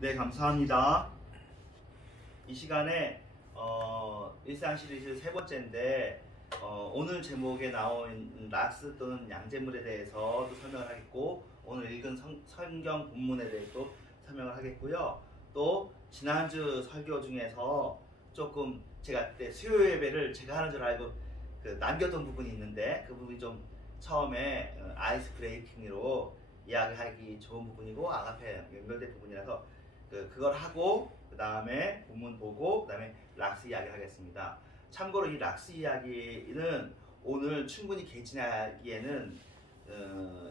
네, 감사합니다. 이 시간에 일상 시리즈 세 번째인데 오늘 제목에 나온 락스 또는 양재물에 대해서도 설명을 하겠고, 오늘 읽은 성경 본문에 대해서도 설명을 하겠고요. 또 지난주 설교 중에서 조금 제가 그때 수요 예배를 제가 하는 줄 알고 남겼던 부분이 있는데, 그 부분이 좀 처음에 아이스 브레이킹으로 이야기하기 좋은 부분이고 아가페 연결된 부분이라서 그걸 하고 그 다음에 본문 보고 그 다음에 락스 이야기를 하겠습니다. 참고로 이 락스 이야기는 오늘 충분히 개진하기에는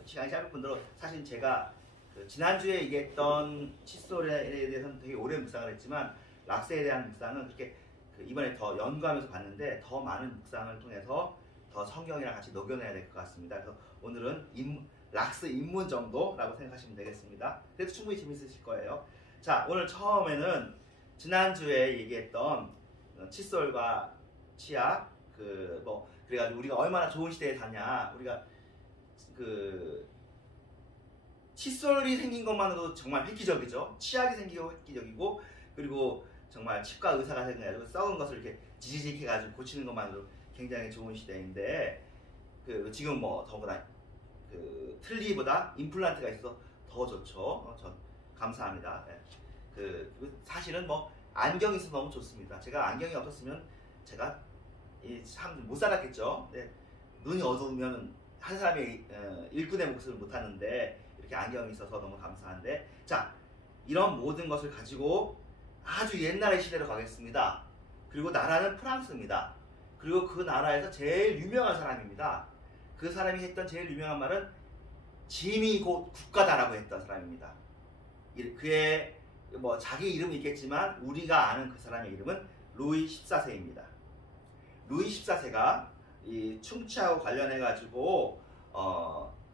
시간이 짧을 뿐더러, 사실 제가 지난주에 얘기했던 칫솔에 대해서는 되게 오래 묵상을 했지만 락스에 대한 묵상은 그렇게 이번에 더 연구하면서 봤는데 더 많은 묵상을 통해서 더 성경이랑 같이 녹여내야 될 것 같습니다. 그래서 오늘은 락스 입문 정도라고 생각하시면 되겠습니다. 그래도 충분히 재밌으실 거예요. 자, 오늘 처음에는 지난주에 얘기했던 칫솔과 치약, 그래가지고 우리가 얼마나 좋은 시대에 사냐, 우리가 칫솔이 생긴 것만으로도 정말 획기적이죠. 치약이 생기고 획기적이고, 그리고 정말 치과 의사가 생겨가지고 썩은 것을 이렇게 지지직 해가지고 고치는 것만으로 굉장히 좋은 시대인데, 지금 더구나 틀니보다 임플란트가 있어서 더 좋죠. 전 감사합니다. 네. 사실은 안경이 있어서 너무 좋습니다. 제가 안경이 없었으면 제가 참 못 살았겠죠. 네. 눈이 어두우면 한 사람이 일꾼의 몫을 못 하는데 이렇게 안경이 있어서 너무 감사한데, 자, 이런 모든 것을 가지고 아주 옛날의 시대로 가겠습니다. 그리고 나라는 프랑스입니다. 그리고 그 나라에서 제일 유명한 사람입니다. 그 사람이 했던 제일 유명한 말은 짐이 곧 국가다라고 했던 사람입니다. 그의 자기 이름이 있겠지만 우리가 아는 그 사람의 이름은 루이 14세입니다. 루이 14세가 이 충치하고 관련해 가지고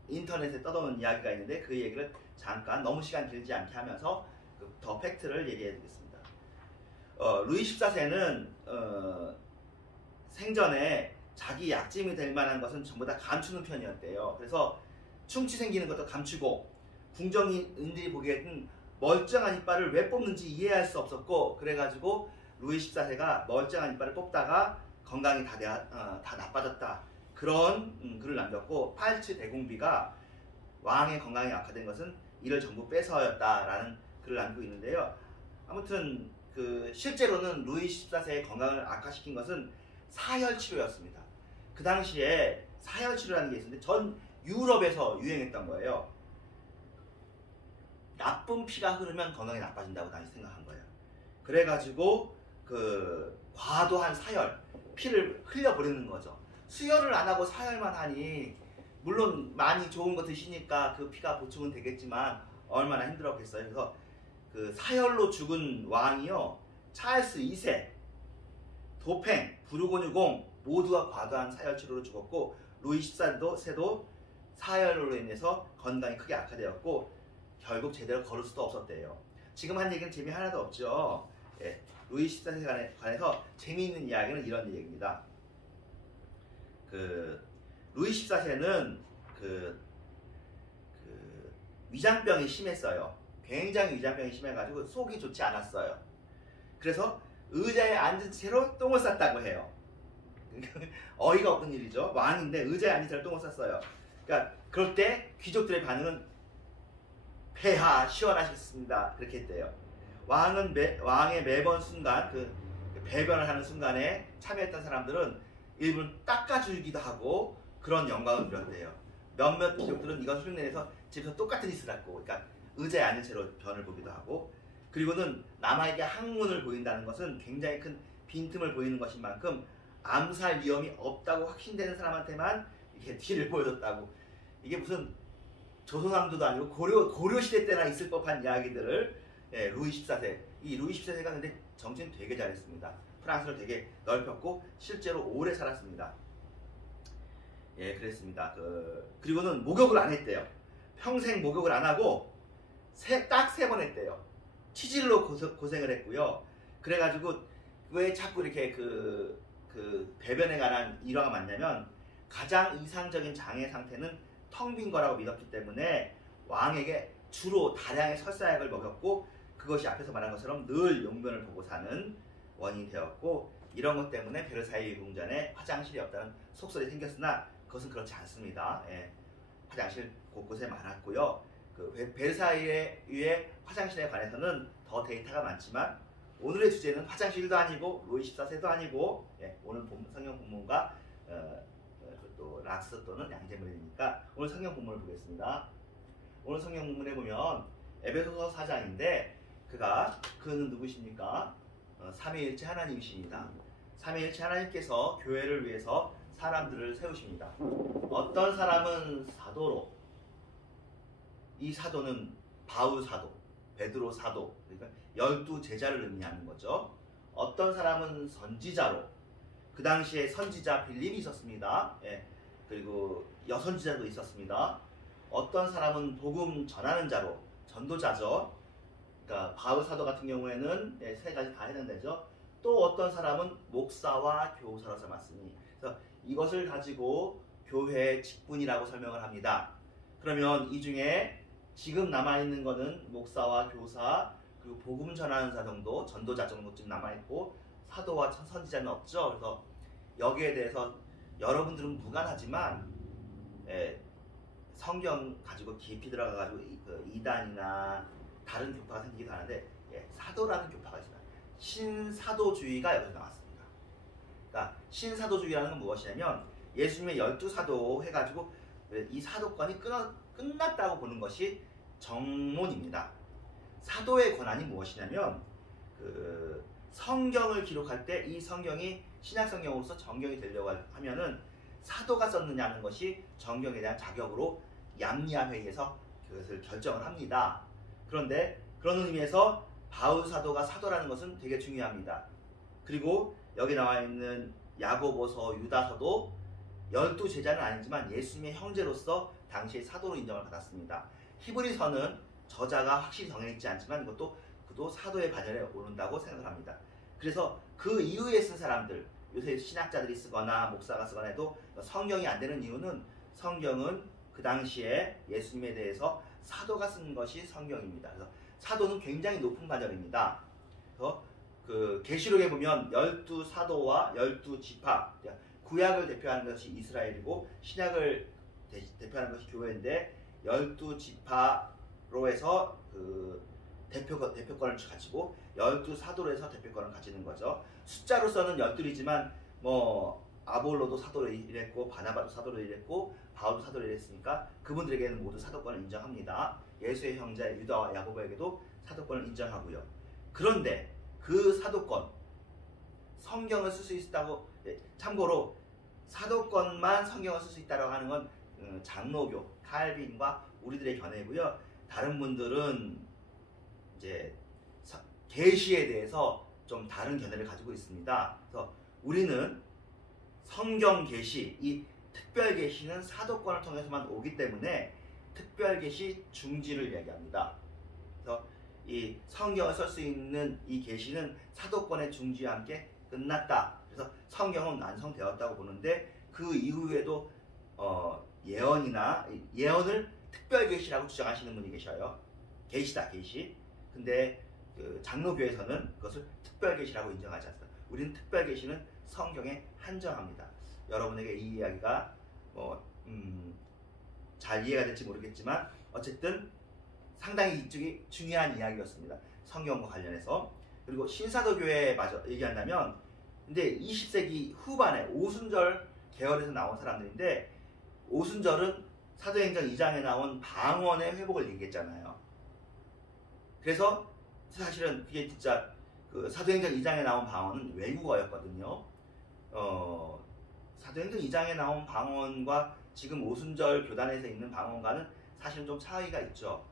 인터넷에 떠도는 이야기가 있는데, 그 얘기를 잠깐 너무 시간 길지 않게 하면서 더 팩트를 얘기해 드리겠습니다. 루이 14세는 생전에 자기 약점이 될 만한 것은 전부 다 감추는 편이었대요. 그래서 충치 생기는 것도 감추고, 궁정인들이 보기에는 멀쩡한 이빨을 왜 뽑는지 이해할 수 없었고, 그래가지고 루이 14세가 멀쩡한 이빨을 뽑다가 건강이 다 나빠졌다, 그런 글을 남겼고, 팔츠 대공비가 왕의 건강이 악화된 것은 이를 전부 빼서였다라는 글을 남기고 있는데요. 아무튼 실제로는 루이 14세의 건강을 악화시킨 것은 사혈치료였습니다. 그 당시에 사혈치료라는 게 있었는데 전 유럽에서 유행했던 거예요. 나쁜 피가 흐르면 건강이 나빠진다고 당시 생각한 거예요. 그래가지고 과도한 사혈, 피를 흘려버리는 거죠. 수혈을 안 하고 사혈만 하니 물론 많이 좋은 거 드시니까 그 피가 보충은 되겠지만 얼마나 힘들었겠어요. 그래서 사혈로 죽은 왕이요, 찰스 2세, 도팽, 부르고뉴공 모두가 과도한 사혈 치료로 죽었고, 루이 14세도 사혈로 인해서 건강이 크게 악화되었고 결국 제대로 걸을 수도 없었대요. 지금 한 얘기는 재미 하나도 없죠. 예, 루이 14세에 관해서 재미있는 이야기는 이런 얘기입니다. 루이 14세는 위장병이 심했어요. 굉장히 위장병이 심해가지고 속이 좋지 않았어요. 그래서 의자에 앉은 채로 똥을 쌌다고 해요. 어이가 없는 일이죠. 왕인데 의자에 앉은 채로 똥을 쌌어요. 그러니까 그럴 때 귀족들의 반응은 폐하 시원하셨습니다, 그렇게 했대요. 왕의 매번 순간 배변을 하는 순간에 참여했던 사람들은 일부는 닦아주기도 하고 그런 영광을 누렸대요. 몇몇 귀족들은 이건 흉내내서 집에서 똑같은 짓을 했고, 그러니까 의자에 앉은 채로 변을 보기도 하고, 그리고는 남에게 항문을 보인다는 것은 굉장히 큰 빈틈을 보이는 것인 만큼 암살 위험이 없다고 확신되는 사람한테만 이렇게 뒤를 보여줬다고. 이게 무슨 조선왕조도 아니고 고려 시대 때나 있을 법한 이야기들을, 루이 14세, 이 루이 14세가 근데 정치는 되게 잘했습니다. 프랑스를 되게 넓혔고 실제로 오래 살았습니다. 예, 그랬습니다. 그리고는 목욕을 안 했대요. 평생 목욕을 안 하고 딱 3번 했대요. 치질로 고생을 했고요. 그래가지고 왜 자꾸 이렇게 배변에 관한 일화가 많냐면, 가장 이상적인 장애 상태는 텅 빈 거라고 믿었기 때문에 왕에게 주로 다량의 설사약을 먹였고, 그것이 앞에서 말한 것처럼 늘 용변을 보고 사는 원인이 되었고, 이런 것 때문에 베르사유 궁전에 화장실이 없다는 속설이 생겼으나 그것은 그렇지 않습니다. 예, 화장실 곳곳에 많았고요. 그 베르사유의 화장실에 관해서는 더 데이터가 많지만 오늘의 주제는 화장실도 아니고 루이 14세도 아니고, 예, 오늘 성경 본문과 또 락스 또는 양재물이니까 오늘 성경 본문을 보겠습니다. 오늘 성경 본문에 보면 에베소서 4장인데 그는 누구십니까? 삼위일체 하나님이십니다. 삼위일체 하나님께서 교회를 위해서 사람들을 세우십니다. 어떤 사람은 사도로, 이 사도는 바울 사도, 베드로 사도, 그러니까 12제자를 의미하는 거죠. 어떤 사람은 선지자로, 그 당시에 선지자 빌립이 있었습니다. 예, 그리고 여선지자도 있었습니다. 어떤 사람은 복음 전하는 자로, 전도자죠. 그러니까 바울 사도 같은 경우에는, 예, 세 가지 다 해당되죠. 또 어떤 사람은 목사와 교사로 삼았으니, 그래서 이것을 가지고 교회의 직분이라고 설명을 합니다. 그러면 이 중에 지금 남아있는 거는 목사와 교사, 그리고 복음 전하는 자 정도, 전도자 정도쯤 남아있고 사도와 선지자는 없죠. 그래서 여기에 대해서 여러분들은 무관하지만, 예, 성경 가지고 깊이 들어가가지고 이단이나 다른 교파가 생기기도 하는데, 예, 사도라는 교파가 있습니다. 신사도주의가 여기서 나왔습니다. 그러니까 신사도주의라는 건 무엇이냐면 예수님의 12사도 해가지고 이 사도권이 끝났다고 보는 것이 정론입니다. 사도의 권한이 무엇이냐면 성경을 기록할 때 이 성경이 신약성경으로서 정경이 되려고 하면은 사도가 썼느냐는 것이 정경에 대한 자격으로 얌리아회의에서 그것을 결정을 합니다. 그런데 그런 의미에서 바울 사도가 사도라는 것은 되게 중요합니다. 그리고 여기 나와 있는 야고보서, 유다서도 12제자는 아니지만 예수님의 형제로서 당시에 사도로 인정을 받았습니다. 히브리서는 저자가 확실히 정해있지 않지만 그도 사도의 반열에 오른다고 생각을 합니다. 그래서 그 이후에 쓴 사람들, 요새 신학자들이 쓰거나 목사가 쓰거나 해도 성경이 안 되는 이유는 성경은 그 당시에 예수님에 대해서 사도가 쓴 것이 성경입니다. 그래서 사도는 굉장히 높은 반열입니다. 그래서 계시록에 보면 12사도와 12지파, 구약을 대표하는 것이 이스라엘이고 신약을 대표하는 것이 교회인데 12지파로 해서 대표권을 가지고 12사도로 해서 대표권을 가지는 거죠. 숫자로서는 12이지만 아볼로도 사도로 일했고 바나바도 사도로 일했고 바울도 사도로 일했으니까 그분들에게는 모두 사도권을 인정합니다. 예수의 형제 유다와 야고보에게도 사도권을 인정하고요. 그런데 그 사도권, 성경을 쓸 수 있다고, 참고로 사도권만 성경을 쓸 수 있다고 하는 건 장로교, 칼빈과 우리들의 견해고요. 다른 분들은 이제 계시에 대해서 좀 다른 견해를 가지고 있습니다. 그래서 우리는 성경 계시, 이 특별 계시는 사도권을 통해서만 오기 때문에 특별 계시 중지를 이야기합니다. 그래서 이 성경을 쓸 수 있는 이 계시는 사도권의 중지와 함께 끝났다. 그래서 성경은 완성되었다고 보는데 그 이후에도 예언을 특별 계시라고 주장하시는 분이 계셔요. 계시다, 계시. 근데 장로교에서는 그것을 특별 계시라고 인정하지 않습니다. 우리는 특별 계시는 성경에 한정합니다. 여러분에게 이 이야기가 잘 이해가 될지 모르겠지만 어쨌든 상당히 이쪽이 중요한 이야기였습니다. 성경과 관련해서. 그리고 신사도교회 마저 얘기한다면, 근데 20세기 후반에 오순절 계열에서 나온 사람들인데, 오순절은 사도행전 2장에 나온 방언의 회복을 얘기했잖아요. 그래서 사실은 그게 진짜 사도행전 2장에 나온 방언은 외국어였거든요. 사도행전 2장에 나온 방언과 지금 오순절 교단에서 있는 방언과는 사실은 좀 차이가 있죠.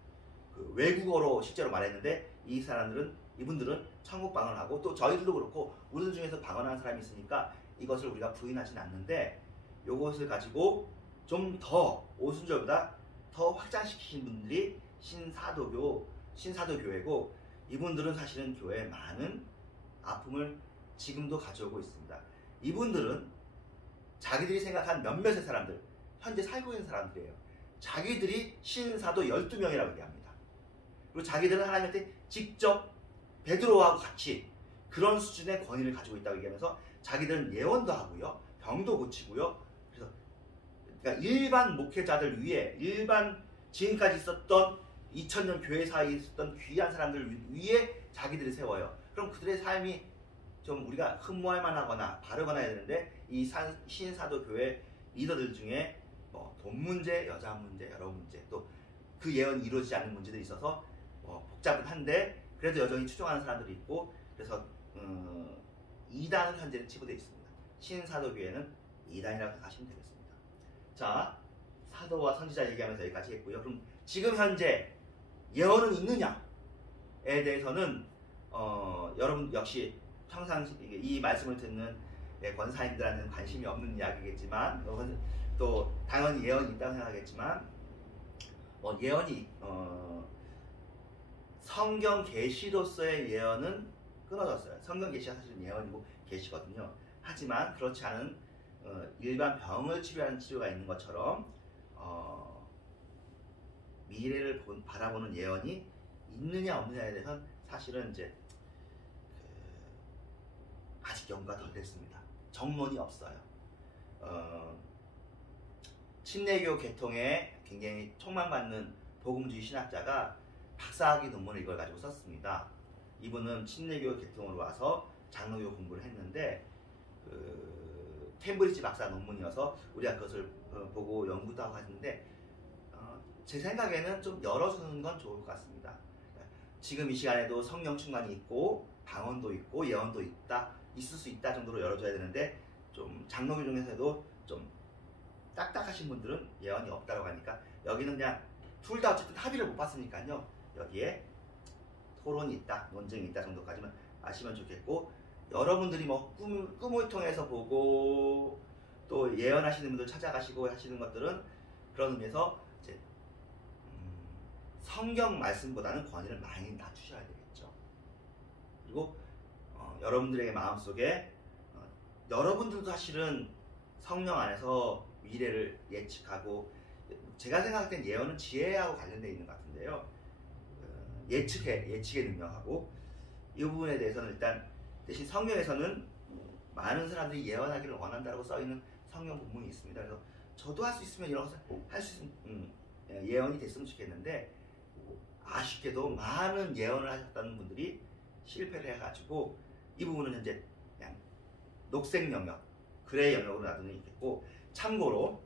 외국어로 실제로 말했는데 이분들은 천국 방언하고, 또 저희들도 그렇고 우리들 중에서 방언하는 사람이 있으니까 이것을 우리가 부인하진 않는데, 이것을 가지고 좀 더 오순절보다 더 확장시키신 분들이 신사도교회고, 이분들은 사실은 교회에 많은 아픔을 지금도 가져오고 있습니다. 이분들은 자기들이 생각한 몇몇의 사람들, 현재 살고 있는 사람들이에요. 자기들이 신사도 12명이라고 얘기합니다. 그리고 자기들은 하나님한테 직접 베드로하고 같이 그런 수준의 권위를 가지고 있다고 얘기하면서 자기들은 예언도 하고요, 병도 고치고요. 그래서 그러니까 일반 목회자들 위에, 일반 지금까지 있었던 2000년 교회 사이에 있었던 귀한 사람들 위에 자기들을 세워요. 그럼 그들의 삶이 좀 우리가 흠모할 만하거나 바르거나 해야 되는데, 이 신사도 교회 리더들 중에 뭐 돈 문제, 여자 문제, 여러 문제, 또 그 예언이 이루어지지 않는 문제들이 있어서 복잡은 한데 그래도 여전히 추종하는 사람들이 있고, 그래서 이단은 현재는 치부되어 있습니다. 신사도교회는 이단이라고 생각하시면 되겠습니다. 자, 사도와 선지자 얘기하면서 여기까지 했고요. 그럼 지금 현재 예언은 있느냐에 대해서는 여러분 역시 평상시 이 말씀을 듣는 권사님들한테는 관심이 없는 이야기겠지만, 또 당연히 예언이 있다고 생각하겠지만, 예언이 성경 계시로서의 예언은 끊어졌어요. 성경 계시가 사실은 예언이고 계시거든요. 하지만 그렇지 않은 일반 병을 치료하는 치료가 있는 것처럼 미래를 바라보는 예언이 있느냐 없느냐에 대해서는 사실은 이제 아직 연구가 덜 됐습니다. 정론이 없어요. 침례교 계통에 굉장히 촉망받는 복음주의 신학자가 박사학위 논문을 이걸 가지고 썼습니다. 이분은 침례교 계통으로 와서 장로교 공부를 했는데 캠브리지 박사 논문이어서 우리가 그것을 보고 연구도 하고 하는데, 제 생각에는 좀 열어주는 건 좋을 것 같습니다. 지금 이 시간에도 성령 충만이 있고 방언도 있고 예언도 있을 수 있다 정도로 열어줘야 되는데, 좀 장로교 중에서도 좀 딱딱하신 분들은 예언이 없다고 하니까, 여기는 그냥 둘 다 어쨌든 합의를 못 봤으니까요, 여기에 토론이 있다, 논쟁이 있다 정도까지만 아시면 좋겠고, 여러분들이 뭐 꿈을 통해서 보고 또 예언하시는 분들 찾아가시고 하시는 것들은 그런 의미에서 이제 성경 말씀보다는 권위를 많이 낮추셔야 되겠죠. 그리고 여러분들에게 마음속에 여러분들도 사실은 성령 안에서 미래를 예측하고, 제가 생각할 땐 예언은 지혜하고 관련되어 있는 것 같은데요. 예측의 능력하고, 이 부분에 대해서는 일단 대신 성경에서는 많은 사람들이 예언하기를 원한다고 써있는 성경 본문이 있습니다. 그래서 저도 할 수 있으면 이런 것을 할 수 있으면 예언이 됐으면 좋겠는데, 아쉽게도 많은 예언을 하셨다는 분들이 실패를 해가지고 이 부분은 현재 그냥 녹색 영역, 그레이 영역으로 놔두는 있겠고, 참고로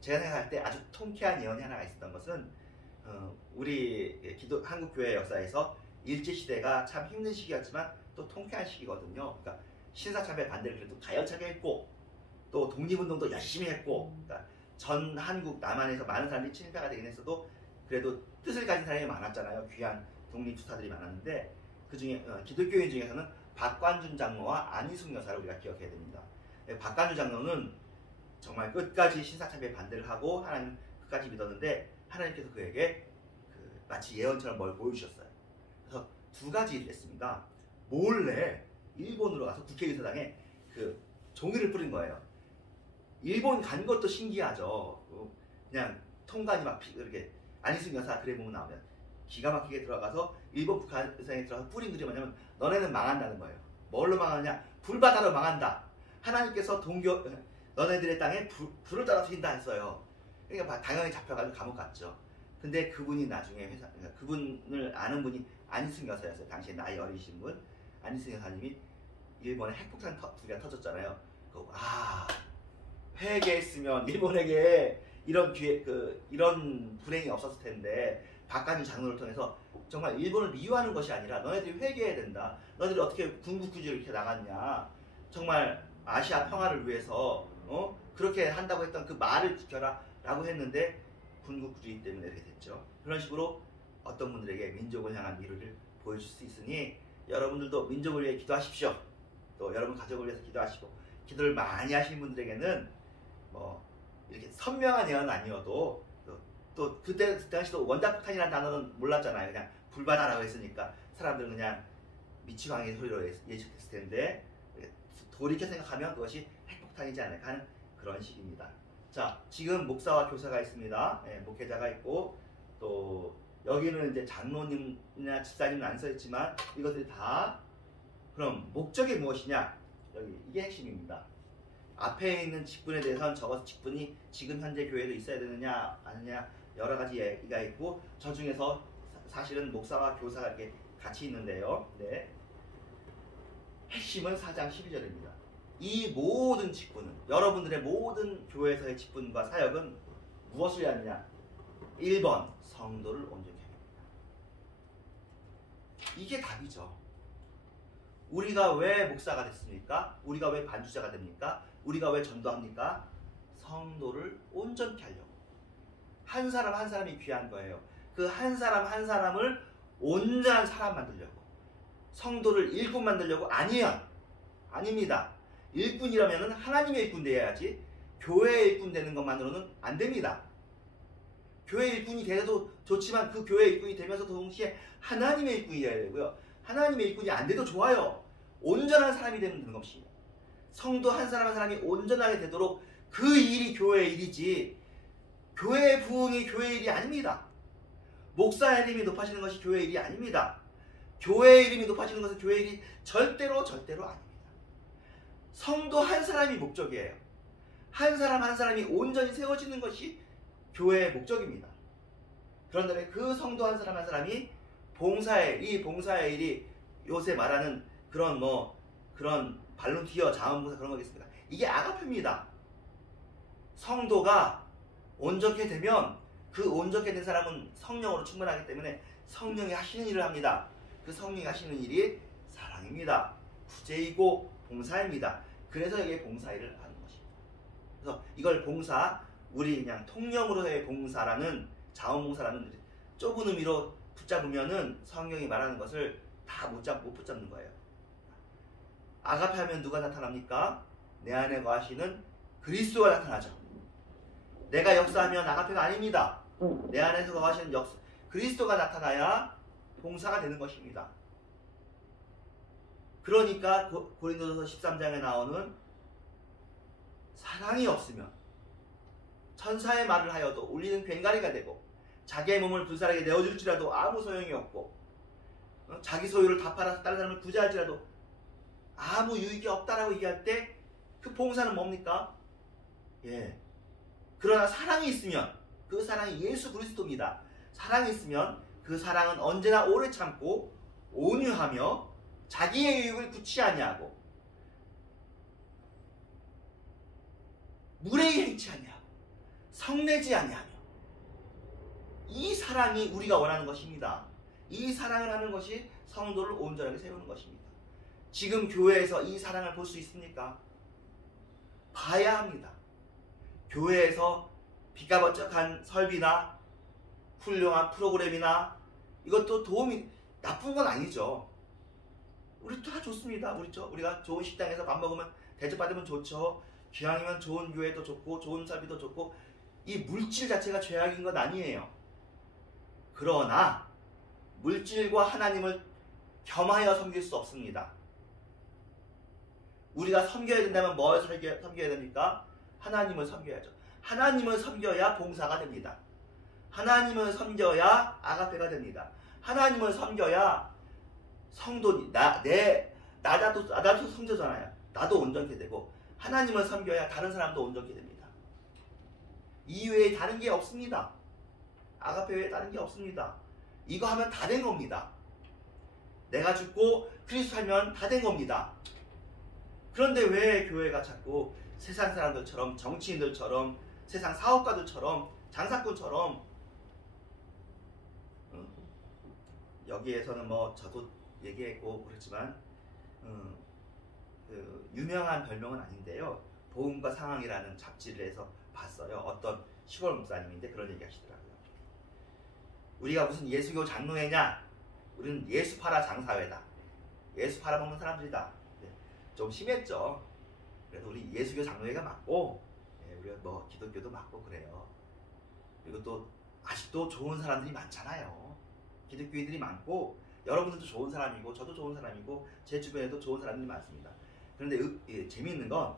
제가 생각할 때 아주 통쾌한 예언이 하나가 있었던 것은, 우리 한국 교회 역사에서 일제시대가 참 힘든 시기였지만 또 통쾌한 시기거든요. 그러니까 신사참배 반대를 그래도 가열차게 했고, 또 독립운동도 열심히 했고, 그러니까 전 한국 남한에서 많은 사람들이 친일파가 되긴 했어도 그래도 뜻을 가진 사람이 많았잖아요. 귀한 독립투사들이 많았는데, 그 중에 기독교인 중에서는 박관준 장로와 안희숙 여사를 우리가 기억해야 됩니다. 박관준 장로는 정말 끝까지 신사참배에 반대를 하고 하나님 끝까지 믿었는데, 하나님께서 그에게 마치 예언처럼 뭘 보여주셨어요. 그래서 두 가지 일을 했습니다. 몰래 일본으로 가서 국회의사당에 종이를 뿌린 거예요. 일본 간 것도 신기하죠. 그냥 통관이 막 이렇게 안희숙 여사 글에 보면 나오면 기가 막히게 들어가서 일본 북한의사당에 들어가서 뿌린 글이 뭐냐면, 너네는 망한다는 거예요. 뭘로 망하느냐? 불바다로 망한다. 하나님께서 너네들의 땅에 불을 떨어뜨린다 했어요. 그러니까 당연히 잡혀가지고 감옥 갔죠. 근데 그분이 나중에 그러니까 그분을 아는 분이 안희숙 여사였어요. 당시에 나이 어리신 분. 안희숙 여사님이 일본에 핵폭탄 두개가 터졌잖아요. 회개했으면 일본에게 이런 이런 불행이 없었을 텐데, 박관준 장로를 통해서 정말 일본을 미워하는 것이 아니라 너네들이 회개해야 된다. 너희들이 어떻게 군국주의를 이렇게 나갔냐. 정말 아시아 평화를 위해서 그렇게 한다고 했던 그 말을 지켜라 라고 했는데, 군국주의 때문에 이렇게 됐죠. 그런 식으로 어떤 분들에게 민족을 향한 미래를 보여줄 수 있으니, 여러분들도 민족을 위해 기도하십시오. 또 여러분 가족을 위해서 기도하시고, 기도를 많이 하시는 분들에게는 뭐 이렇게 선명한 예언은 아니어도 또 그때 당시도 원자폭탄이라는 단어는 몰랐잖아요. 그냥 불바다라고 했으니까 사람들은 그냥 미치광이 소리로 예측했을 텐데, 돌이켜 생각하면 그것이 핵폭탄이지 않을까 하는 그런 식입니다. 자, 지금 목사와 교사가 있습니다. 목회자가 있고, 또 여기는 이제 장로님이나 집사님은 안 써있지만 이것들이 다 그럼 목적이 무엇이냐? 여기 이게 핵심입니다. 앞에 있는 직분에 대해서는 적어서 직분이 지금 현재 교회도 있어야 되느냐 아니냐 여러 가지 얘기가 있고 저 중에서 사실은 목사와 교사가 이렇게 같이 있는데요. 네. 핵심은 4장 12절입니다. 이 모든 직분은 여러분들의 모든 교회에서의 직분과 사역은 무엇을 위하느냐? 1번 성도를 온전히 하게 합니다. 이게 답이죠. 우리가 왜 목사가 됐습니까? 우리가 왜 반주자가 됩니까? 우리가 왜 전도합니까? 성도를 온전히 하려고. 한 사람 한 사람이 귀한 거예요. 그 한 사람 한 사람을 온전한 사람 만들려고. 성도를 일꾼 만들려고? 아닙니다. 일꾼이라면 하나님의 일꾼 되어야지 교회의 일꾼 되는 것만으로는 안 됩니다. 교회 일꾼이 돼도 좋지만 그 교회 일꾼이 되면서 동시에 하나님의 일꾼이 되어야 되고요. 하나님의 일꾼이 안 돼도 좋아요. 온전한 사람이 되는 것입니다. 성도 한 사람 한 사람이 온전하게 되도록 그 일이 교회의 일이지 교회의 부흥이 교회의 일이 아닙니다. 목사의 이름이 높아지는 것이 교회의 일이 아닙니다. 교회의 이름이 높아지는 것은 교회의 일이 절대로 아닙니다. 성도 한 사람이 목적이에요. 한 사람 한 사람이 온전히 세워지는 것이 교회의 목적입니다. 그런데 그 성도 한 사람 한 사람이 이 봉사의 일이 요새 말하는 그런 발론티어 자원봉사 그런 거겠습니까? 이게 아가페입니다. 성도가 온전케 되면 그 온전케 된 사람은 성령으로 충만하기 때문에 성령이 하시는 일을 합니다. 그 성령이 하시는 일이 사랑입니다. 구제이고 봉사입니다. 그래서 이게 봉사일을 하는 것입니다. 그래서 이걸 우리 그냥 통념으로의 봉사라는 자원봉사라는 좁은 의미로 붙잡으면은 성경이 말하는 것을 다 못 붙잡는 거예요. 아가페 하면 누가 나타납니까? 내 안에 거하시는 그리스도가 나타나죠. 내가 역사하면 아가페가 아닙니다. 내 안에서 거하시는 그리스도가 나타나야 봉사가 되는 것입니다. 그러니까 고린도전서 13장에 나오는 사랑이 없으면 천사의 말을 하여도 울리는 괭가리가 되고 자기의 몸을 불사르게 내어줄지라도 아무 소용이 없고 자기 소유를 다 팔아서 다른 사람을 구제할지라도 아무 유익이 없다라고 얘기할 때 그 봉사는 뭡니까? 그러나 사랑이 있으면 그 사랑이 예수 그리스도입니다. 사랑이 있으면 그 사랑은 언제나 오래 참고 온유하며 자기의 유익을 구치 아니하고 무례히 행치 아니하고 성내지 아니하며 이 사랑이 우리가 원하는 것입니다. 이 사랑을 하는 것이 성도를 온전하게 세우는 것입니다. 지금 교회에서 이 사랑을 볼 수 있습니까? 봐야 합니다. 교회에서 비가번쩍한 설비나 훌륭한 프로그램이나 이것도 도움이 나쁜 건 아니죠. 우리 다 좋습니다. 우리가 좋은 식당에서 밥 먹으면 대접받으면 좋죠. 기왕이면 좋은 교회도 좋고 좋은 설비도 좋고 이 물질 자체가 죄악인 건 아니에요. 그러나 물질과 하나님을 겸하여 섬길 수 없습니다. 우리가 섬겨야 된다면 뭘 섬겨야 됩니까? 하나님을 섬겨야죠. 하나님을 섬겨야 봉사가 됩니다. 하나님을 섬겨야 아가페가 됩니다. 하나님을 섬겨야 나도 섬겨잖아요. 나도 온전케 되고 하나님을 섬겨야 다른 사람도 온전케 됩니다. 이 외에 다른 게 없습니다. 아가페 외에 다른 게 없습니다. 이거 하면 다 된 겁니다. 내가 죽고 그리스도 살면 다 된 겁니다. 그런데 왜 교회가 자꾸 세상 사람들처럼 정치인들처럼 세상 사업가들처럼 장사꾼처럼 여기에서는 저도 얘기했고 그렇지만 유명한 별명은 아닌데요. 복음과 상황이라는 잡지를 해서 봤어요. 어떤 시골 목사님인데 그런 얘기 하시더라고요. 우리가 무슨 예수교 장로회냐? 우리는 예수 팔아 장사회다. 예수 팔아먹는 사람들이다. 좀 심했죠. 그래도 우리 예수교 장로회가 맞고 우리가 기독교도 맞고 그래요. 그리고 또 아직도 좋은 사람들이 많잖아요. 기독교인들이 많고 여러분들도 좋은 사람이고 저도 좋은 사람이고 제 주변에도 좋은 사람들이 많습니다. 그런데 재미있는 건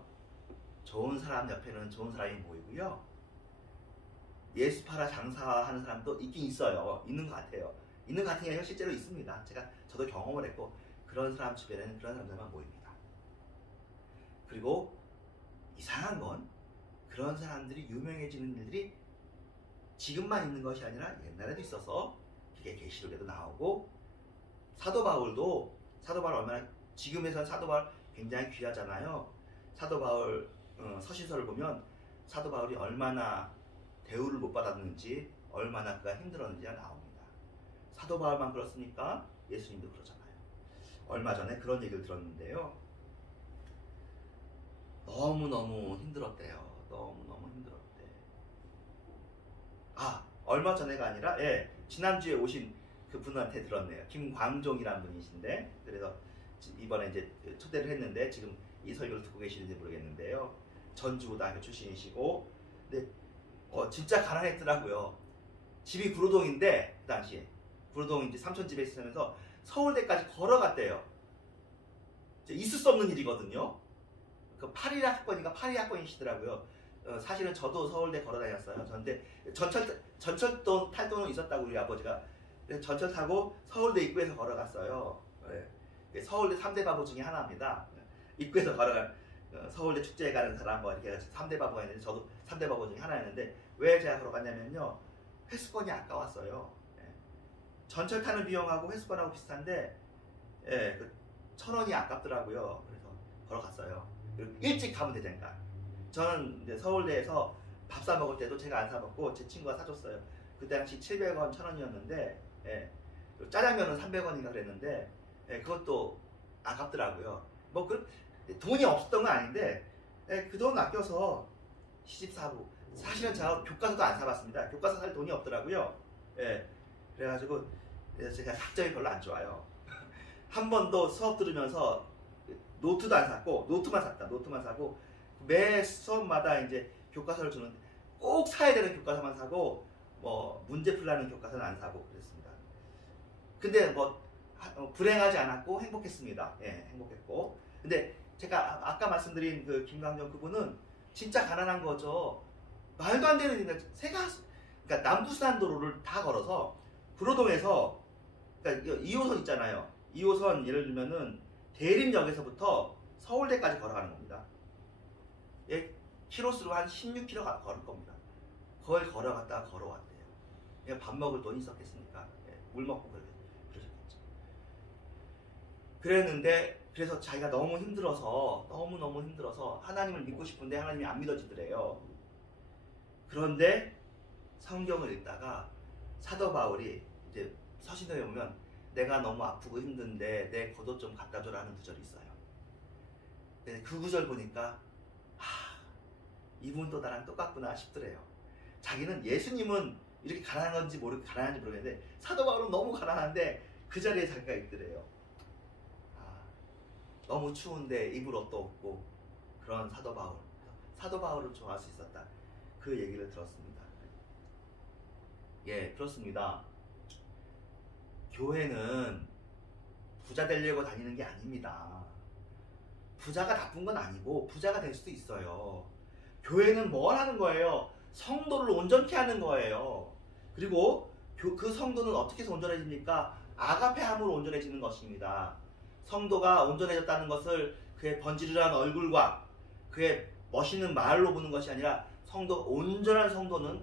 좋은 사람 옆에는 좋은 사람이 모이고요. 예수 팔아 장사하는 사람도 있긴 있어요. 있는 것 같아요. 있는 것 같은 게 아니라 실제로 있습니다. 저도 경험을 했고 그런 사람 주변에는 그런 사람들만 모입니다. 그리고 이상한 건 그런 사람들이 유명해지는 일들이 지금만 있는 것이 아니라 옛날에도 있어서 그게 계시록에도 나오고 사도 바울 얼마나 지금에선 사도 바울 굉장히 귀하잖아요. 사도 바울 서신서를 보면 사도 바울이 얼마나 대우를 못 받았는지 얼마나 그가 힘들었는지가 나옵니다. 사도 바울만 그렇습니까? 예수님도 그러잖아요. 얼마 전에 그런 얘기를 들었는데요. 너무너무 힘들었대요. 너무너무 힘들었대. 얼마 전에가 아니라 지난주에 오신 그 분한테 들었네요. 김광종이라는 분이신데 그래서 이번에 이제 초대를 했는데 지금 이 설교를 듣고 계시는지 모르겠는데요. 전주고등학교 출신이시고 근데 진짜 가난했더라고요. 집이 구로동인데 그 당시에 구로동 이제 삼촌 집에 있으면서 서울대까지 걸어갔대요. 있을 수 없는 일이거든요. 그 8일 학번이시더라고요. 사실은 저도 서울대 걸어 다녔어요. 근데 전철 탈도는 있었다고 우리 아버지가 전철 타고 서울대 입구에서 걸어갔어요. 서울대 3대 바보 중에 하나입니다. 입구에서 걸어간 서울대 축제에 가는 사람 이렇게 3대 바보가 있는데 저도 3대 바보 중에 하나였는데 왜 제가 걸어갔냐면요. 회수권이 아까웠어요. 전철 타는 비용하고 회수권하고 비슷한데 1,000원이 아깝더라고요. 그래서 걸어갔어요. 일찍 가면 되니까. 저는 이제 서울대에서 밥 사 먹을 때도 제가 안 사 먹고 제 친구가 사줬어요. 그때 당시 700원, 1,000원이었는데 짜장면은 300원인가 그랬는데 그것도 아깝더라고요. 돈이 없었던 건 아닌데 그 돈 아껴서 시집사고 사실은 제가 교과서도 안 사봤습니다. 교과서 살 돈이 없더라고요. 그래가지고 제가 학점이 별로 안 좋아요. 한 번도 수업 들으면서 노트도 안 샀고 노트만 사고 매 수업마다 이제 교과서를 주는데 꼭 사야 되는 교과서만 사고 문제 풀라는 교과서는 안 사고 그랬습니다. 근데 불행하지 않았고 행복했습니다. 행복했고 근데 제가 아까 말씀드린 그 김광정 그분은 진짜 가난한 거죠. 말도 안 되는 그러니까 남부산도로를 다 걸어서 구로동에서 그러니까 2호선 있잖아요. 2호선 예를 들면은 대림역에서부터 서울대까지 걸어가는 겁니다. 키로수로 한 16km 걸을 겁니다. 그걸 걸어갔다가 걸어왔대요. 밥 먹을 돈이 있었겠습니까? 물 먹고 그러셨겠죠. 그랬는데 그래서 자기가 너무 힘들어서 하나님을 믿고 싶은데 하나님이 안 믿어지더래요. 그런데 성경을 읽다가 사도 바울이 이제 서신서에 보면 내가 너무 아프고 힘든데 내 겉옷 좀 갖다 줘라는 구절이 있어요. 근데 그 구절 보니까 이분도 나랑 똑같구나 싶더래요. 자기는 예수님은 이렇게 가난한지 모르겠는데 사도 바울은 너무 가난한데 그 자리에 자기가 있더래요. 너무 추운데 입을 옷도 없고 그런 사도 바울을 좋아할 수 있었다. 그 얘기를 들었습니다. 그렇습니다. 교회는 부자 되려고 다니는 게 아닙니다. 부자가 나쁜 건 아니고 부자가 될 수도 있어요. 교회는 뭘 하는 거예요? 성도를 온전케 하는 거예요. 그리고 그 성도는 어떻게 해서 온전해집니까? 아가페함으로 온전해지는 것입니다. 성도가 온전해졌다는 것을 그의 번지르르한 얼굴과 그의 멋있는 말로 보는 것이 아니라 온전한 성도는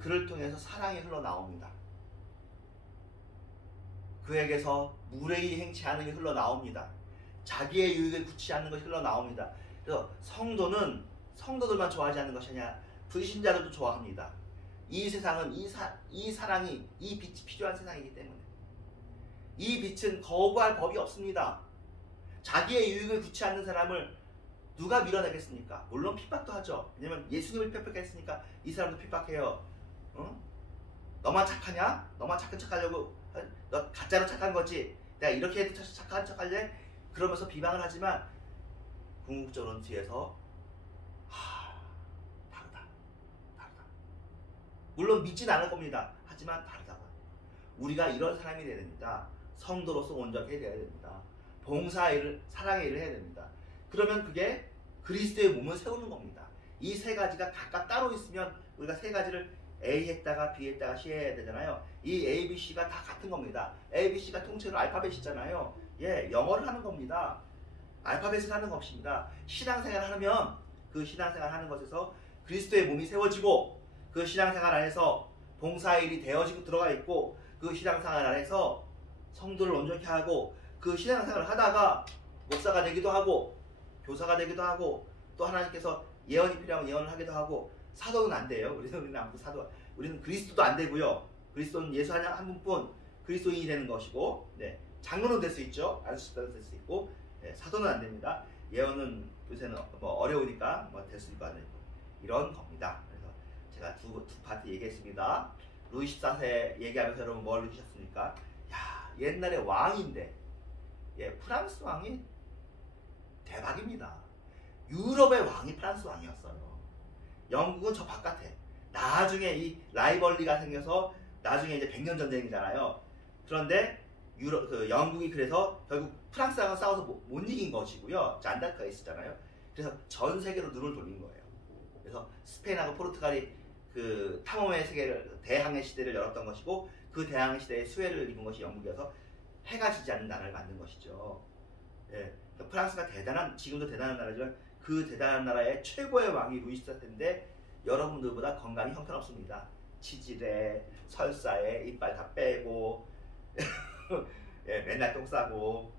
그를 통해서 사랑이 흘러나옵니다. 그에게서 무례히 행치 않은 게 흘러나옵니다. 자기의 유익을 굳지 않는 것이 흘러나옵니다. 그래서 성도는 성도들만 좋아하지 않는 것이 아니라 불신자들도 좋아합니다. 이 세상은 이 사랑이 이 빛이 필요한 세상이기 때문에 이 빛은 거부할 법이 없습니다. 자기의 유익을 굳지 않는 사람을 누가 밀어내겠습니까? 물론 핍박도 하죠. 왜냐면 예수님을 핍박했으니까 이 사람도 핍박해요. 너만 착하냐? 너만 착한 척하려고 너 가짜로 착한 거지. 내가 이렇게 해도 착한 척할래? 그러면서 비방을 하지만 궁극적으로는 뒤에서 다르다. 물론 믿진 않을 겁니다. 하지만 다르다고. 우리가 이런 사람이 되어야 됩니다. 성도로서 온전하게 되어야 됩니다. 봉사일을, 사랑의 일을 해야 됩니다. 그러면 그게 그리스도의 몸을 세우는 겁니다. 이 세 가지가 각각 따로 있으면 우리가 세 가지를 A 했다가 B 했다가 C 해야 되잖아요. 이 A, B, C가 다 같은 겁니다. A, B, C가 통째로 알파벳이잖아요. 예, 영어를 하는 겁니다. 알파벳을 하는 것입니다. 신앙생활을 하면 그 신앙생활 하는 것에서 그리스도의 몸이 세워지고 그 신앙생활 안에서 봉사일이 되어지고 들어가 있고 그 신앙생활 안에서 성도를 온전케 하고 그 신앙생활을 하다가 목사가 되기도 하고 교사가 되기도 하고 또 하나님께서 예언이 필요하면 예언을 하기도 하고 사도는 안 돼요. 우리는 아무도 사도 우리는 그리스도도 안 되고요. 그리스도는 예수 한 분뿐 그리스도인이 되는 것이고 네, 장로는 될 수 있죠. 안수집사도 될 수 있고 네, 사도는 안 됩니다. 예언은 요새는 뭐 어려우니까 뭐 될 수 있고 안 되고 이런 겁니다. 그래서 제가 두 파트 얘기했습니다. 루이 14세 얘기하면서 여러분 뭘 느끼셨습니까? 야, 옛날에 왕인데 예, 프랑스 왕이 대박입니다. 유럽의 왕이 프랑스 왕이었어요. 영국은 저 바깥에. 나중에 이 라이벌리가 생겨서 나중에 이제 100년 전쟁이잖아요. 그런데 영국이 그래서 결국 프랑스랑 싸워서 못 이긴 것이고요. 잔다크가 있었잖아요. 그래서 전 세계로 눈을 돌린 거예요. 그래서 스페인하고 포르투갈이 그 탐험의 세계를 대항해 시대를 열었던 것이고 그 대항해 시대에 수혜를 입은 것이 영국이어서 해가 지지 않는 나라를 만든 것이죠. 예, 프랑스가 지금도 대단한 나라지만 그 대단한 나라의 최고의 왕이 루이 14세인데 여러분들보다 건강이 형편없습니다. 치질에 설사에 이빨 다 빼고 예, 맨날 똥 싸고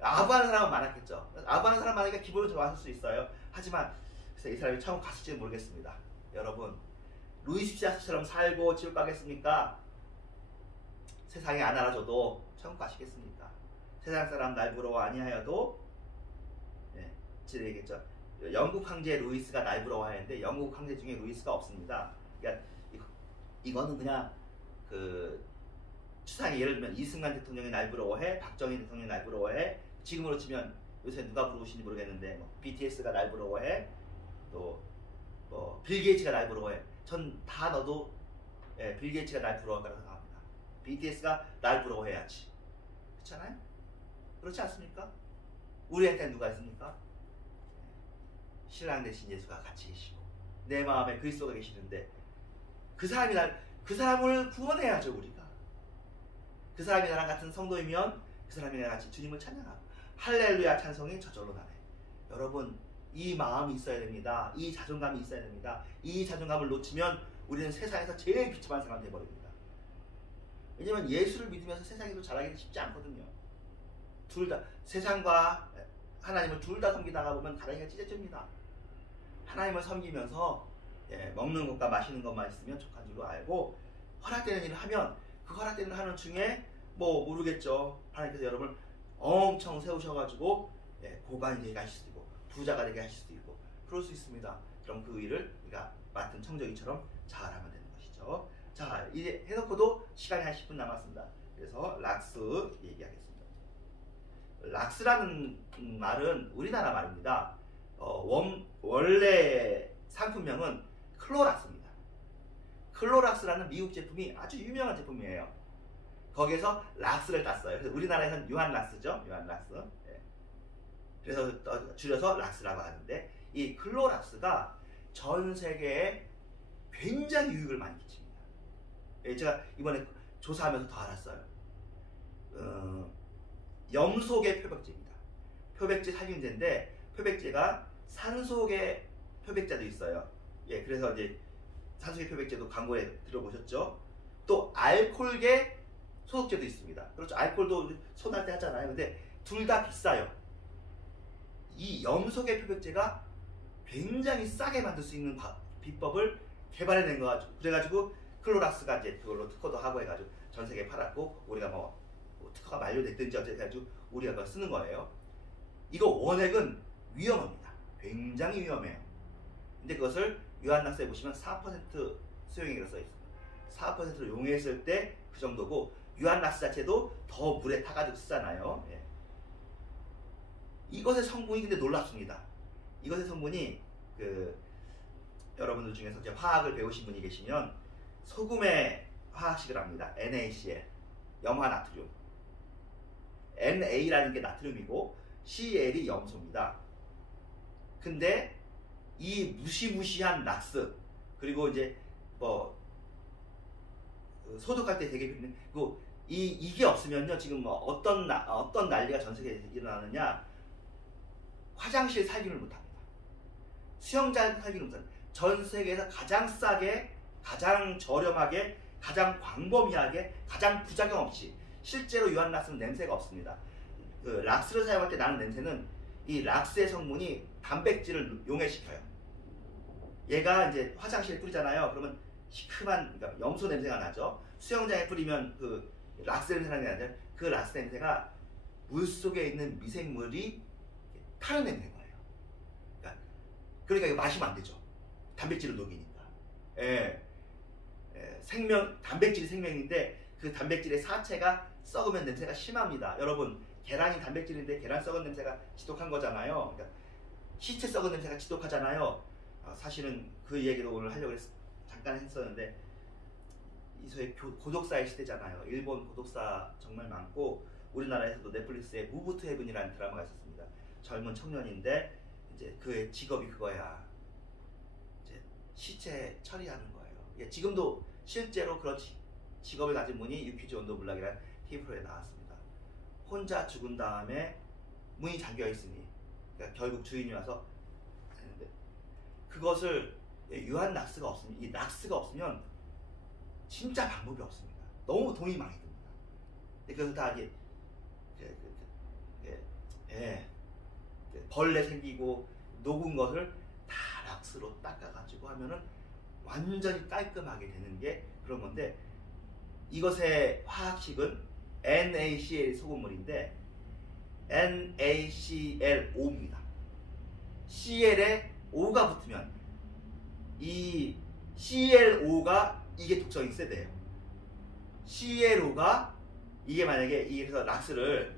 아부하는 사람은 많았겠죠. 아부하는 사람 많으니까 기분은 좋았을 수 있어요. 하지만 그래서 이 사람이 천국 갔을지는 모르겠습니다. 여러분 루이 14세처럼 살고 지옥 가겠습니까? 세상에 안 알아줘도 천국 가시겠습니까? 세상 사람 날 부러워 아니하여도 예, 지르겠죠. 영국 황제 루이스가 날 부러워하는데 영국 황제 중에 루이스가 없습니다. 그러니까 이거는 그냥 그 추상이 예를 들면 이승만 대통령이 날 부러워해, 박정희 대통령이 날 부러워해. 지금으로 치면 요새 누가 부르시는지 모르겠는데 뭐 BTS가 날 부러워해, 또 뭐 빌 게이츠가 날 부러워해. 전 다 넣어도 예, 빌 게이츠가 날 부러워할 거라고 생각합니다. BTS가 날 부러워해야지. 그렇잖아요? 그렇지 않습니까? 우리한테 누가 있습니까? 신랑 대신 예수가 같이 계시고 내 마음에 그리스도가 계시는데 그 사람을 구원해야죠. 우리가 그 사람이 나랑 같은 성도이면 그 사람이 나랑 같이 주님을 찬양하고 할렐루야 찬송이 저절로 나네. 여러분 이 마음이 있어야 됩니다. 이 자존감이 있어야 됩니다. 이 자존감을 놓치면 우리는 세상에서 제일 비참한 사람 되어버립니다. 왜냐면 예수를 믿으면서 세상에서 잘하기는 쉽지 않거든요. 둘 다 세상과 하나님을 둘 다 섬기다가 보면 가랑이가 찢어집니다. 하나님을 섬기면서 예, 먹는 것과 마시는 것만 있으면 족한 줄로 알고 허락되는 일을 하면 그 허락되는 일을 하는 중에 뭐 모르겠죠. 하나님께서 여러분을 엄청 세우셔가지고 예, 고관이 되게 하실 수도 있고 부자가 되게 하실 수도 있고 그럴 수 있습니다. 그럼 그 일을 우리가 맡은 청정이처럼 잘하면 되는 것이죠. 자, 이제 해놓고도 시간이 한 10분 남았습니다. 그래서 락스 얘기하겠습니다. 락스라는 말은 우리나라 말입니다. 원래 상품명은 클로락스입니다. 클로락스라는 미국 제품이 아주 유명한 제품이에요. 거기에서 락스를 땄어요. 그래서 우리나라에서는 유한락스죠. 유한락스. 예. 그래서 줄여서 락스라고 하는데 이 클로락스가 전 세계에 굉장히 유익을 많이 끼칩니다. 예, 제가 이번에 조사하면서 더 알았어요. 염소계 표백제입니다. 표백제 살균제인데 표백제가 산소계 표백제도 있어요. 예, 그래서 이제 산소계 표백제도 광고에 들어보셨죠? 또 알코올계 소독제도 있습니다. 그렇죠. 알코올도 손할 때 하잖아요. 근데 둘 다 비싸요. 이 염소계 표백제가 굉장히 싸게 만들 수 있는 비법을 개발해낸 거 가지고 그래가지고 클로락스가 이제 그걸로 특허도 하고 해가지고 전 세계에 팔았고 우리가 뭐 특허가 만료됐든지 어쨌든 해가지고 우리가 그걸 쓰는 거예요. 이거 원액은 위험합니다. 굉장히 위험해요. 근데 그것을 유한락스에 보시면 4% 수용액이라고 써 있습니다. 4%로 용했을 때 그 정도고 유한락스 자체도 더 물에 타가지고 쓰잖아요. 예. 이것의 성분이 근데 놀랍습니다. 이것의 성분이 여러분들 중에서 이제 화학을 배우신 분이 계시면 소금의 화학식을 합니다. NaCl, 염화나트륨. Na라는 게 나트륨이고 Cl이 염소입니다. 근데 이 무시무시한 락스 그리고 이제 뭐 소독할 때 되게 그리고 이게 없으면요 지금 뭐 어떤 난리가 전 세계에 일어나느냐. 화장실 살균을 못합니다. 수영장 살균을 못합니다. 전 세계에서 가장 싸게, 가장 저렴하게, 가장 광범위하게, 가장 부작용 없이 실제로 유한락스는 냄새가 없습니다. 그 락스를 사용할 때 나는 냄새는 이 락스의 성분이 단백질을 용해시켜요. 얘가 이제 화장실에 뿌리잖아요. 그러면 시큼한 그러니까 염소 냄새가 나죠. 수영장에 뿌리면 그 락스 냄새 나는 게 아니라 그 락스 냄새가 물 속에 있는 미생물이 타는 냄새인 거예요. 그러니까 이거 마시면 안 되죠. 단백질을 녹이니까. 단백질이 생명인데 그 단백질의 사체가 썩으면 냄새가 심합니다. 여러분, 계란이 단백질인데 계란 썩은 냄새가 지독한 거잖아요. 그러니까 시체 썩은 냄새가 지독하잖아요. 사실은 그 얘기도 오늘 하려고 잠깐 했었는데 이 소위 고독사의 시대잖아요. 일본 고독사 정말 많고 우리나라에서도 넷플릭스에 무브 투 헤븐이라는 드라마가 있었습니다. 젊은 청년인데 이제 그의 직업이 그거야. 이제 시체 처리하는 거예요. 지금도 실제로 그런 직업을 가진 분이 유퀴즈 온도 블락이라는 TV프로에 나왔습니다. 혼자 죽은 다음에 문이 잠겨 있으니 그러니까 결국 주인이 와서 하는데 그것을 유한 락스가 없으면 이 락스가 없으면 진짜 방법이 없습니다. 너무 돈이 많이 듭니다. 그래서 다 이게 벌레 생기고 녹은 것을 다 락스로 닦아가지고 하면은 완전히 깔끔하게 되는 게 그런 건데 이것의 화학식은 NaCl 소금물인데 NaClO입니다. Cl에 O가 붙으면 이 ClO가 이게 독성이 세대요. ClO가 이게 만약에 이래서 락스를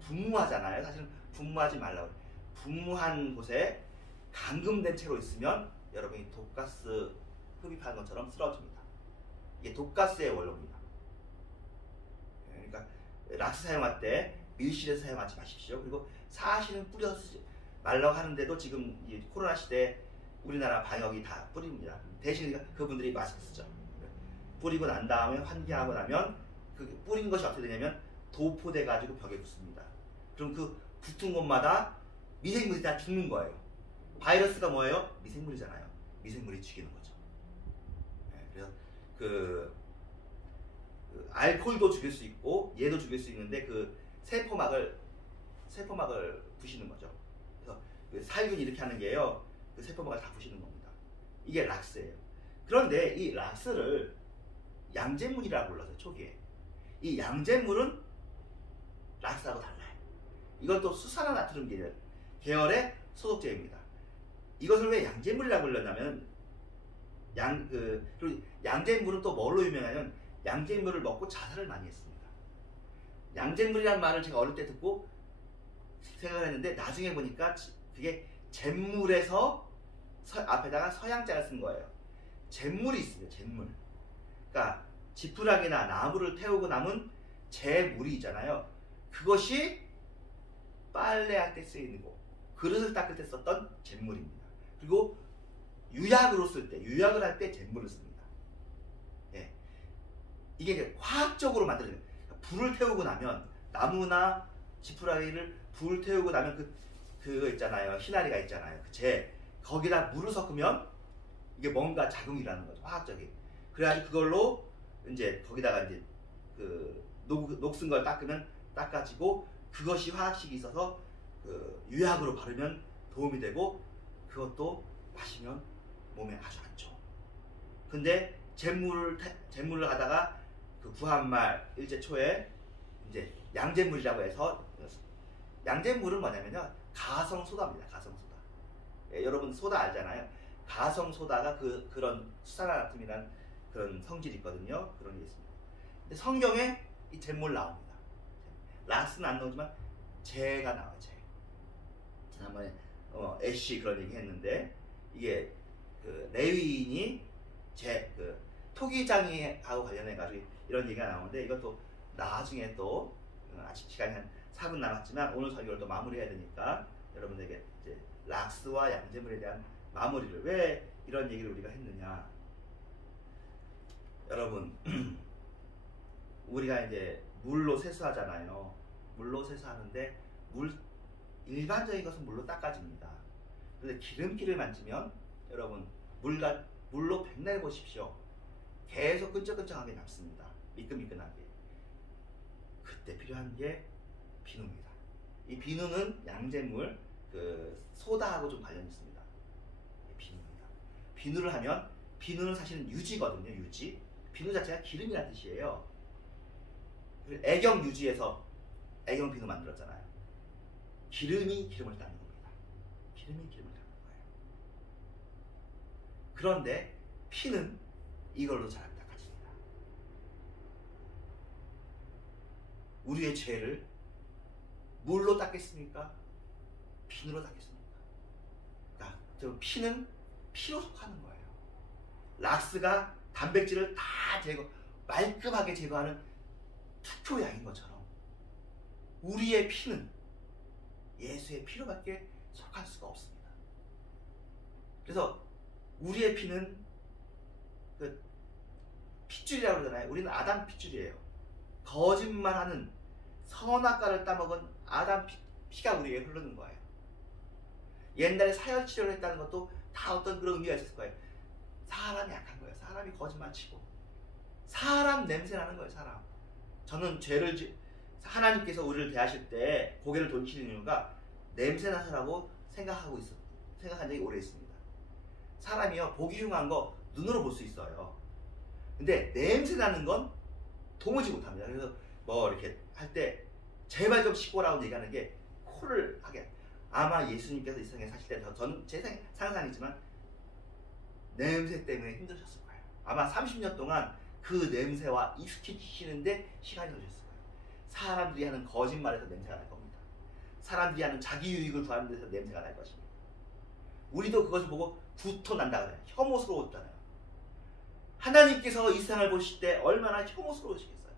분무하잖아요. 사실은 분무하지 말라고 해요. 분무한 곳에 감금된 채로 있으면 여러분이 독가스 흡입하는 것처럼 쓰러집니다. 이게 독가스의 원료입니다. 그러니까 락스 사용할 때 밀실에서 사용하지 마십시오. 그리고 사실은 뿌려서 쓰지 말라고 하는데도 지금 이 코로나 시대에 우리나라 방역이 다 뿌립니다. 대신 그분들이 마스크 쓰죠. 뿌리고 난 다음에 환기하고 나면 그 뿌린 것이 어떻게 되냐면 도포돼 가지고 벽에 붙습니다. 그럼 그 붙은 곳마다 미생물이 다 죽는 거예요. 바이러스가 뭐예요? 미생물이잖아요. 미생물이 죽이는 거죠. 그래서 그 알코올도 죽일 수 있고 얘도 죽일 수 있는데 그 세포막을 부시는 거죠. 그래서 그 살균 이렇게 하는 게요. 그 세포막을 다 부시는 겁니다. 이게 락스예요. 그런데 이 락스를 양잿물이라고 불렀어요. 초기에. 이 양잿물은 락스하고 달라요. 이건 또 수산화나트륨 계열의 소독제입니다. 이것을 왜 양잿물이라고 불렀냐면 그리고 양잿물은 또 뭘로 유명하냐면 양잿물을 먹고 자살을 많이 했습니다. 양잿물이라는 말을 제가 어릴 때 듣고 생각을 했는데 나중에 보니까 그게 잿물에서 앞에다가 서양자를 쓴 거예요. 잿물이 있어요. 잿물. 그러니까 지푸라기나 나무를 태우고 남은 재물이 있잖아요. 그것이 빨래할 때 쓰이고 그릇을 닦을 때 썼던 잿물입니다. 그리고 유약으로 쓸 때, 유약을 할 때 잿물을 씁니다. 이게 이제 화학적으로 만들어져요. 불을 태우고 나면 나무나 지푸라기를 불 태우고 나면 그거 있잖아요. 희나리가 있잖아요. 거기다 물을 섞으면 이게 뭔가 작용이라는 거죠. 화학적인. 그래가지고 그걸로 이제 거기다가 이제 그 녹슨 걸 닦아지고 그것이 화학식이 있어서 그 유약으로 바르면 도움이 되고 그것도 마시면 몸에 아주 안 좋아. 근데 잿물을 하다가 그 구한말 일제 초에 이제 양잿물이라고 해서 양잿물은 뭐냐면요 가성소다입니다. 가성소다. 여러분 소다 알잖아요. 가성소다가 그런 수산화나트륨이라는 그런 성질이 있거든요. 그런 게 있습니다. 근데 성경에 이 잿물 나옵니다. 락스는 안 나오지만 재가 나와요. 재. 지난번에 애쉬 그런 얘기 했는데 이게 그 레위인이 그 토기장이하고 관련해 가지고 이런 얘기가 나오는데 이것도 나중에 또 아직 시간이 한 4분 남았지만 오늘 설교를 또 마무리해야 되니까 여러분에게 이제 락스와 양잿물에 대한 마무리를 왜 이런 얘기를 우리가 했느냐. 여러분 우리가 이제 물로 세수하잖아요. 물로 세수하는데 일반적인 것은 물로 닦아집니다. 그런데 기름기를 만지면 여러분 물로 백날 보십시오. 계속 끈적끈적하게 남습니다. 미끈미끈하게. 그때 필요한 게 비누입니다. 이 비누는 양잿물, 소다하고 좀 관련이 있습니다. 비누입니다. 비누를 하면, 비누는 사실은 유지거든요. 유지. 비누 자체가 기름이라는 뜻이에요. 애경 유지에서 애경 비누 만들었잖아요. 기름이 기름을 닦는 겁니다. 기름이 기름을 닦는 거예요. 그런데 피는 이걸로 잘 안 닦아집니다. 우리의 죄를 물로 닦겠습니까? 비누로 닦겠습니까? 그러니까 피는 피로 속하는 거예요. 락스가 단백질을 다 말끔하게 제거하는 투표약인 것처럼 우리의 피는 예수의 피로밖에 속할 수가 없습니다. 그래서 우리의 피는 핏줄이라고 그러잖아요. 우리는 아담 핏줄이에요. 거짓말하는 선악과를 따먹은 아담 피가 우리에게 흐르는 거예요. 옛날에 사혈 치료를 했다는 것도 다 어떤 그런 의미가 있었을 거예요. 사람이 약한 거예요. 사람이 거짓말 치고 사람 냄새 나는 거예요. 사람. 저는 하나님께서 우리를 대하실 때 고개를 돌리시는 이유가 냄새 나서라고 생각한 적이 오래 있습니다. 사람이요, 보기 흉한 거 눈으로 볼 수 있어요. 근데 냄새 나는 건 도무지 못합니다. 그래서 이렇게 할 때 제발 좀 씻고 오라고 얘기하는 게 코를 하게. 아마 예수님께서 이 세상에 사실 때 저는 제 상상이지만 냄새 때문에 힘드셨을 거예요. 아마 30년 동안 그 냄새와 익숙해지시는데 시간이 걸렸을 거예요. 사람들이 하는 거짓말에서 냄새가 날 겁니다. 사람들이 하는 자기 유익을 구하는 데서 냄새가 날 것입니다. 우리도 그것을 보고 구토난다 그래요. 혐오스러웠잖아요. 하나님께서 이 세상을 보실 때 얼마나 혐오스러우시겠어요.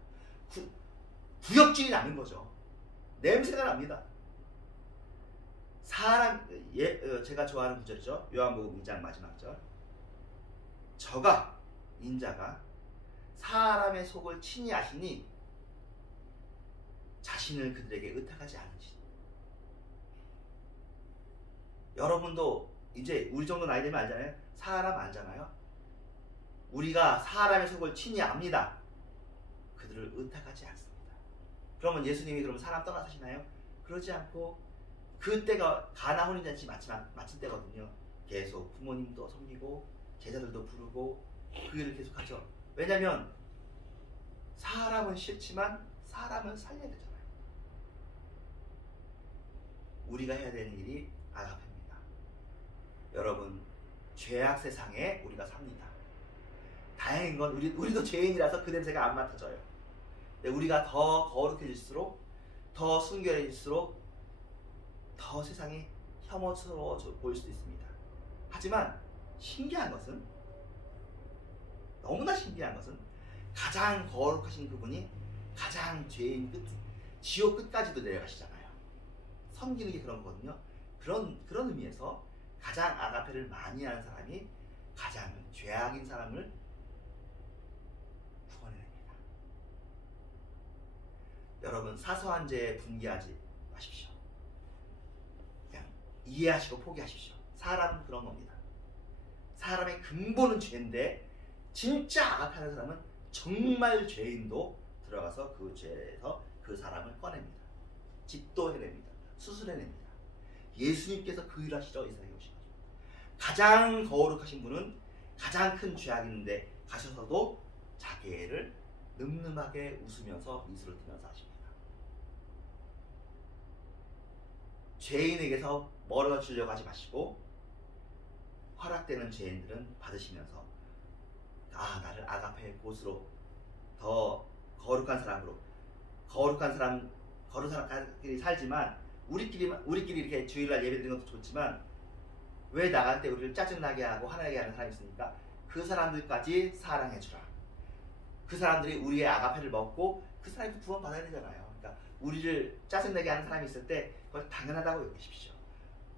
구역질이 나는 거죠. 냄새가 납니다. 제가 좋아하는 구절이죠. 요한복음 2장 마지막 절. 저가 인자가 사람의 속을 친히 아시니 자신을 그들에게 의탁하지 않으시니. 여러분도 이제 우리 정도 나이 되면 알잖아요. 사람 알잖아요. 우리가 사람의 속을 친히 압니다. 그들을 의탁하지 않습니다. 그러면 예수님이 그러면 사람 떠나 사시나요? 그러지 않고 그때가 가나 혼인잔치 마친 때거든요. 계속 부모님도 섬기고 제자들도 부르고 그 일을 계속 하죠. 왜냐하면 사람은 싫지만 사람은 살려야 되잖아요. 우리가 해야 되는 일이 아가페입니다. 여러분, 죄악 세상에 우리가 삽니다. 다행인 건 우리도 죄인이라서 그 냄새가 안 맡아져요. 근데 우리가 더 거룩해질수록, 더 순결해질수록 더 세상이 혐오스러워 보일 수도 있습니다. 하지만 신기한 것은, 너무나 신기한 것은 가장 거룩하신 그분이 가장 죄인 지옥 끝까지도 내려가시잖아요. 섬기는 게 그런 거거든요. 그런 의미에서 가장 아가페를 많이 하는 사람이 가장 죄악인 사람을 구원해냅니다. 여러분, 사소한 죄에 분개하지 마십시오. 그냥 이해하시고 포기하십시오. 사람은 그런 겁니다. 사람의 근본은 죄인데 진짜 아가페하는 사람은 정말 죄인도 들어가서 그 죄에서 그 사람을 꺼냅니다. 집도해냅니다. 수술해냅니다. 예수님께서 그 일을 하시러 이 세상에 오신 거죠. 가장 거룩하신 분은 가장 큰 죄악인데 가셔서도 자기 애를 늠름하게 웃으면서 미소를 띠면서 하십니다. 죄인에게서 멀어지려고 하지 마시고 허락되는 죄인들은 받으시면서 나를 아가페의 곳으로 더 거룩한 사람으로, 거룩한 사람끼리 살지만 우리끼리 이렇게 주일날 예배드리는 것도 좋지만 왜 나갈 때 우리를 짜증나게 하고 화나게 하는 사람이 있으니까 그 사람들까지 사랑해주라. 그 사람들이 우리의 아가페를 먹고 그 사람이 구원 받아야 되잖아요. 그러니까 우리를 짜증내게 하는 사람이 있을 때 그걸 당연하다고 여기십시오.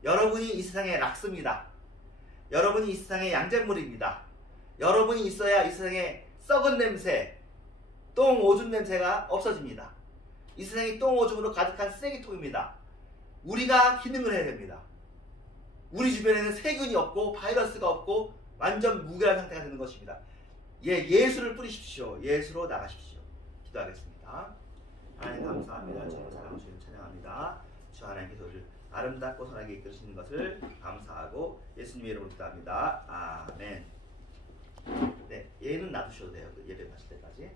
여러분이 이 세상의 락스입니다. 여러분이 이 세상의 양잿물입니다. 여러분이 있어야 이 세상에 썩은 냄새, 똥 오줌 냄새가 없어집니다. 이 세상이 똥 오줌으로 가득한 쓰레기통입니다. 우리가 기능을 해야 됩니다. 우리 주변에는 세균이 없고 바이러스가 없고 완전 무결한 상태가 되는 것입니다. 예수를 뿌리십시오. 예수로 나가십시오. 기도하겠습니다. 하나님 감사합니다. 주님 사랑 주님 찬양합니다. 주 하나님께서 우리를 아름답고 선하게 이끄시는 것을 감사하고 예수님의 이름으로 기도합니다. 아멘. 네, 얘는 놔두셔도 돼요. 예배 마칠 때까지.